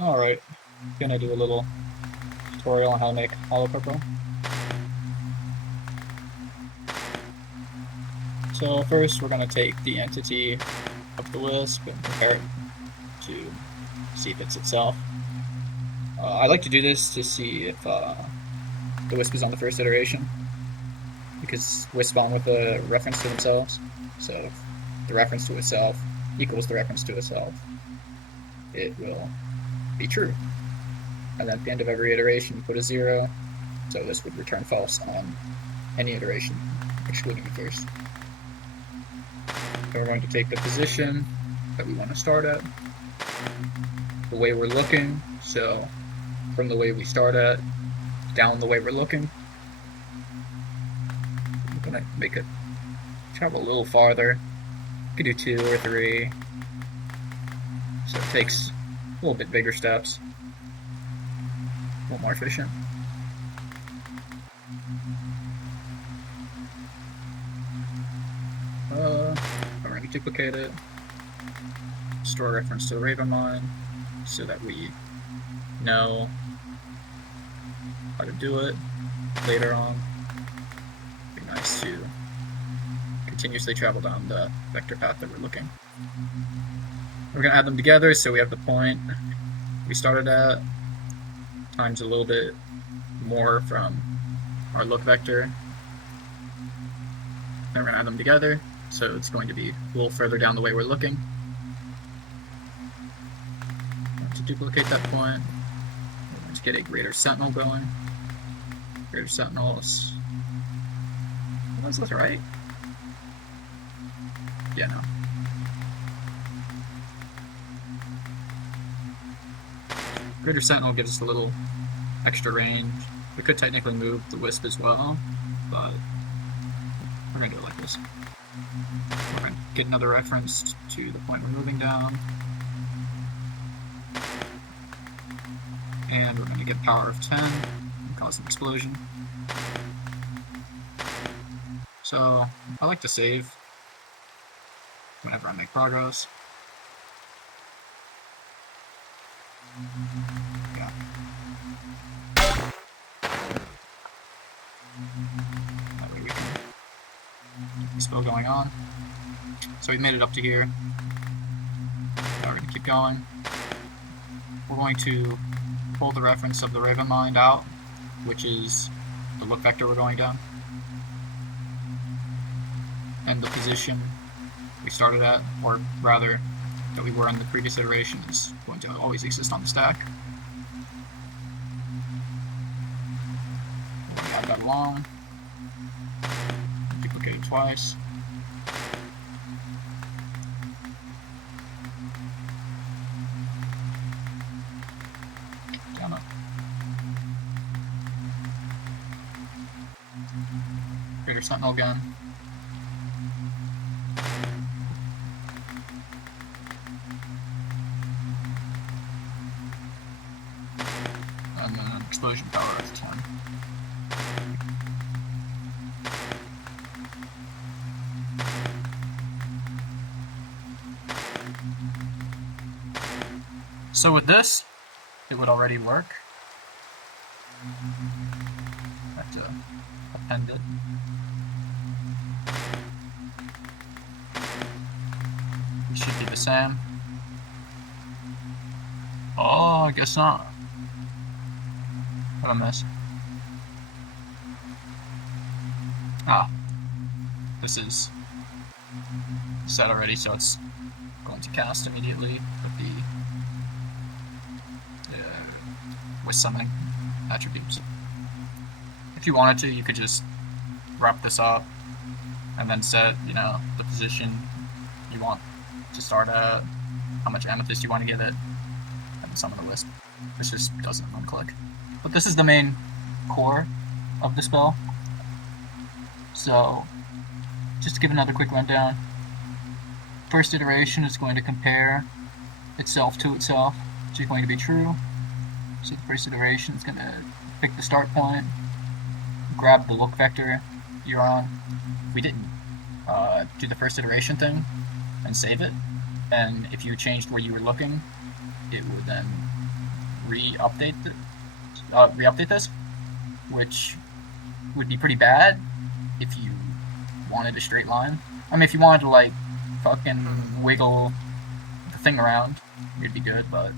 Alright, gonna do a little tutorial on how to make hollow purple. So first we're gonna take the entity of the Wisp and compare it to see if it's itself. I like to do this to see if the Wisp is on the first iteration, because Wisp spawn with a reference to themselves. So if the reference to itself equals the reference to itself, it will be true. And then at the end of every iteration, you put a 0, so this would return false on any iteration, excluding the first. Then we're going to take the position that we want to start at, the way we're looking, so from the way we start at, down the way we're looking. I'm going to make it travel a little farther. You could do 2 or 3, so it takes a little bit bigger steps, a little more efficient. We're going to duplicate it, store a reference to the Ravenmine, so that we know how to do it later on. It'd be nice to continuously travel down the vector path that we're looking. We're going to add them together, so we have the point we started at times a little bit more from our look vector. Then we're going to add them together, so it's going to be a little further down the way we're looking. To duplicate that point, we're going to get a greater sentinel going. Greater sentinel is... Was this right? Yeah, no. Greater sentinel gives us a little extra range. We could technically move the Wisp as well, but we're going to do it like this. We're going to get another reference to the point we're moving down. And we're going to get power of 10 and cause an explosion. So I like to save whenever I make progress. Yeah. That way we can keep the spell going on. So we made it up to here. Now we're going to keep going. We're going to pull the reference of the Ravenmine out, which is the look vector we're going down. And the position we started at, or rather, that we were in the previous iteration, is going to always exist on the stack. We're going to add that along. Duplicate it twice. Down it. Greater sentinel again. And then an explosion power of 10. So with this, it would already work. I have to append it. It should be the same. Oh, I guess not. What a mess. Ah. This is set already, so it's going to cast immediately with the with summoning attributes. If you wanted to, you could just wrap this up and then set, the position you want to start at, how much amethyst you want to give it, and then summon the Wisp. This just does it in one click. But this is the main core of the spell. So, just to give another quick rundown, first iteration is going to compare itself to itself, which is going to be true. So the first iteration is going to pick the start point, grab the look vector you're on. We didn't do the first iteration thing and save it, and if you changed where you were looking, it would then re-update this, which would be pretty bad if you wanted a straight line. I mean, if you wanted to like fucking wiggle the thing around, it'd be good, but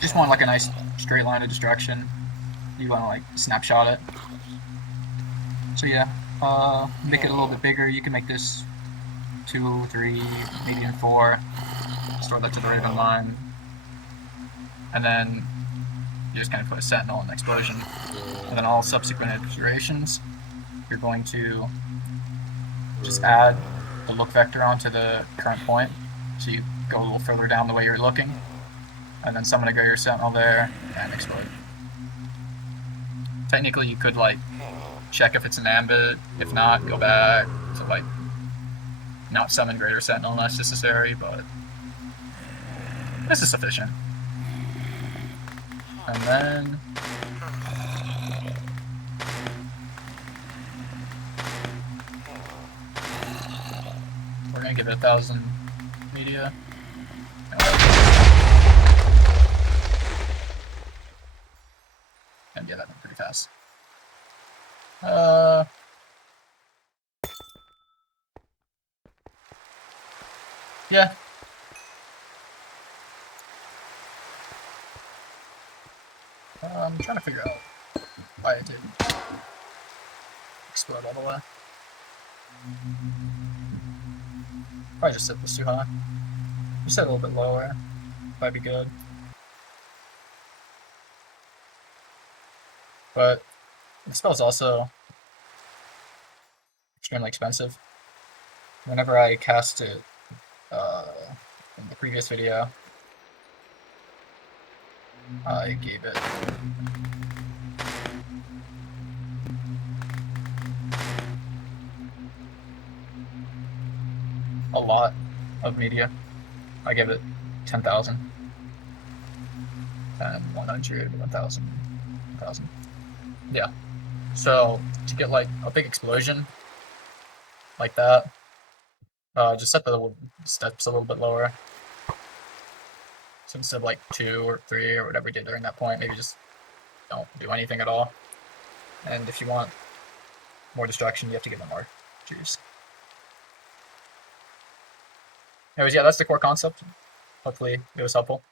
just want like a nice straight line of destruction. You want to like snapshot it. So yeah, make it a little bit bigger. You can make this 2, 3, median 4. Store that to the Raven line, and then you just kind of put a sentinel and explosion, and then all subsequent iterations, you're going to just add the look vector onto the current point, so you go a little further down the way you're looking, and then summon a go your sentinel there and explode. Technically, you could like check if it's an ambit. If not, go back to like not summon greater sentinel unless necessary, but this is sufficient. And then we're gonna give it 1,000 media. And yeah, that went pretty fast. Yeah. I'm trying to figure out why it didn't explode all the way. Probably just set this too high. Just set it a little bit lower. Might be good. But the spell's also extremely expensive. Whenever I cast it in the previous video, I gave it a lot of media. I give it 10,000 and 100, 1,000, 1,000. Yeah. So to get like a big explosion like that, just set the steps a little bit lower. So instead of like 2 or 3 or whatever you did during that point, maybe just don't do anything at all. And if you want more destruction, you have to give them more juice. Anyways, yeah, that's the core concept. Hopefully it was helpful.